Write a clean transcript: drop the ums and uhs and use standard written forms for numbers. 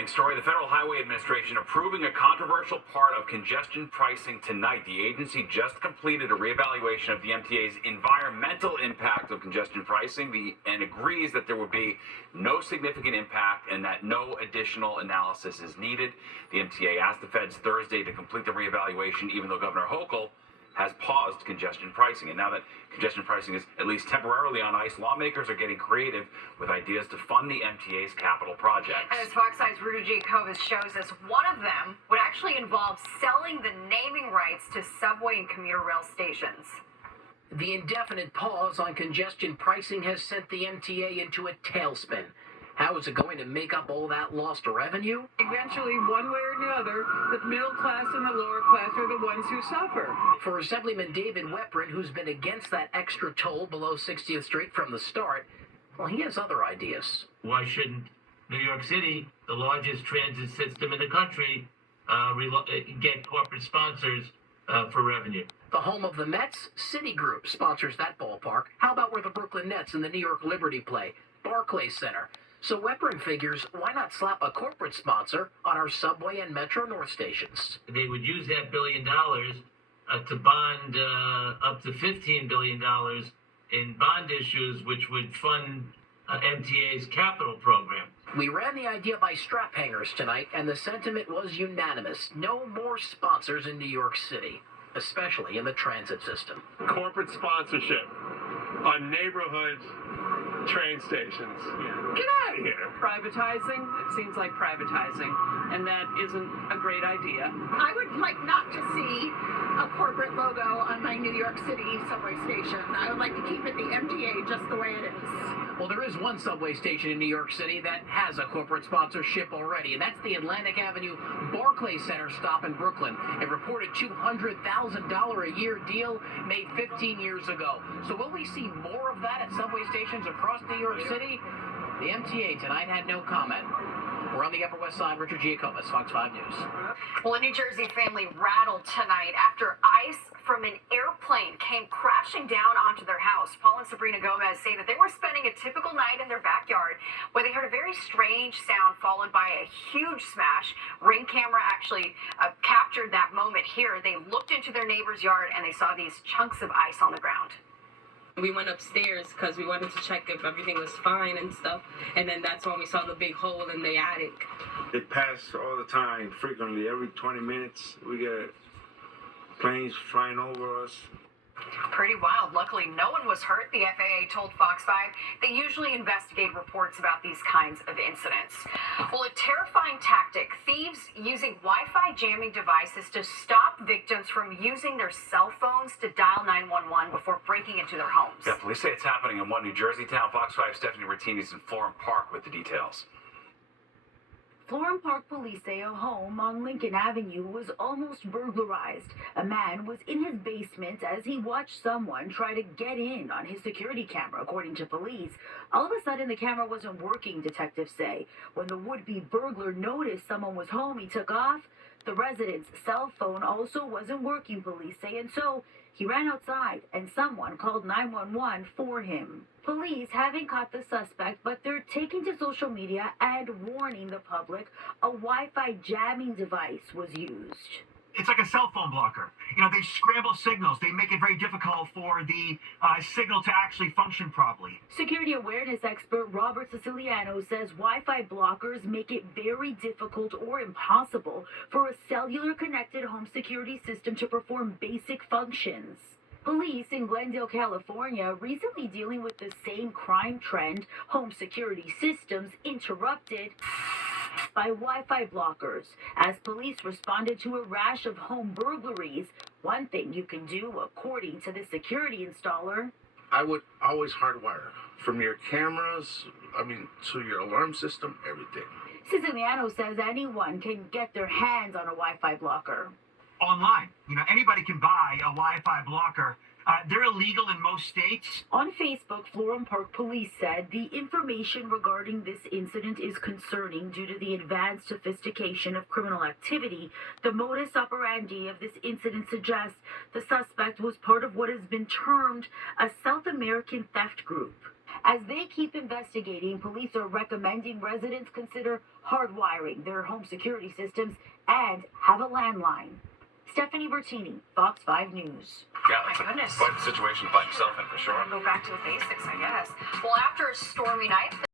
developing story. The Federal Highway Administration approving a controversial part of congestion pricing tonight. The agency just completed a reevaluation of the MTA's environmental impact of congestion pricing and agrees that there would be no significant impact and that no additional analysis is needed. The MTA asked the feds Thursday to complete the reevaluation, even though Governor Hochul has paused congestion pricing. And now that congestion pricing is at least temporarily on ice, lawmakers are getting creative with ideas to fund the MTA's capital projects. And as Fox 5's Rudy Giacobbe shows us, one of them would actually involve selling the naming rights to subway and commuter rail stations. The indefinite pause on congestion pricing has sent the MTA into a tailspin. How is it going to make up all that lost revenue? Eventually, one way or another, the middle class and the lower class are the ones who suffer. For Assemblyman David Weprin, who's been against that extra toll below 60th Street from the start, well, he has other ideas. Why shouldn't New York City, the largest transit system in the country, get corporate sponsors for revenue? The home of the Mets, Citigroup sponsors that ballpark. How about where the Brooklyn Nets and the New York Liberty play? Barclays Center. So Weprin figures, why not slap a corporate sponsor on our subway and Metro North stations? They would use that $1 billion to bond up to $15 billion in bond issues, which would fund MTA's capital program. We ran the idea by strap hangers tonight, and the sentiment was unanimous. No more sponsors in New York City, especially in the transit system. Corporate sponsorship on neighborhood train stations. Get out of here. Privatizing, it seems like privatizing, and that isn't a great idea. I would like not to see a corporate logo on my New York City subway station. I would like to keep it the MTA just the way it is. Well, there is one subway station in New York City that has a corporate sponsorship already, and that's the Atlantic Avenue Barclays Center stop in Brooklyn. A reported $200,000 a year deal made 15 years ago. So will we see more of that at subway stations across New York City? The MTA tonight had no comment. We're on the Upper West Side. Richard Giacobbe, Fox 5 News. Well, a New Jersey family rattled tonight after ice from an airplane came crashing down onto their house. Paul and Sabrina Gomez say that they were spending a typical night in their backyard where they heard a very strange sound followed by a huge smash. Ring camera actually captured that moment here. They looked into their neighbor's yard and they saw these chunks of ice on the ground. We went upstairs because we wanted to check if everything was fine and stuff, and then that's when we saw the big hole in the attic. They pass all the time, frequently. Every 20 minutes, we get planes flying over us. Pretty wild. Luckily, no one was hurt. The FAA told Fox 5 they usually investigate reports about these kinds of incidents. Well, a terrifying tactic, thieves using Wi-Fi jamming devices to stop victims from using their cell phones to dial 911 before breaking into their homes. Yeah, police say it's happening in one New Jersey town. Fox 5 Stephanie Martinez in Florham Park with the details. Florham Park police say a home on Lincoln Avenue was almost burglarized. A man was in his basement as he watched someone try to get in on his security camera, according to police. All of a sudden, the camera wasn't working, detectives say. When the would-be burglar noticed someone was home, he took off. The resident's cell phone also wasn't working, police say, and so he ran outside and someone called 911 for him. Police haven't caught the suspect, but they're taking to social media and warning the public a Wi-Fi jamming device was used. It's like a cell phone blocker. You know, they scramble signals. They make it very difficult for the signal to actually function properly. Security awareness expert Robert Siciliano says Wi-Fi blockers make it very difficult or impossible for a cellular-connected home security system to perform basic functions. Police in Glendale, California, recently dealing with the same crime trend, home security systems interrupted by Wi-Fi blockers. As police responded to a rash of home burglaries, one thing you can do, according to the security installer, I would always hardwire from your cameras, to your alarm system, everything. Siciliano says anyone can get their hands on a Wi-Fi blocker. Online, anybody can buy a Wi-Fi blocker. They're illegal in most states. On Facebook, Florham Park Police said the information regarding this incident is concerning due to the advanced sophistication of criminal activity. The modus operandi of this incident suggests the suspect was part of what has been termed a South American theft group. As they keep investigating, police are recommending residents consider hardwiring their home security systems and have a landline. Stephanie Bertini, Fox 5 News. Yeah, My it's goodness. quite a situation to find yourself in for sure. Go back to the basics, I guess. Well, after a stormy night.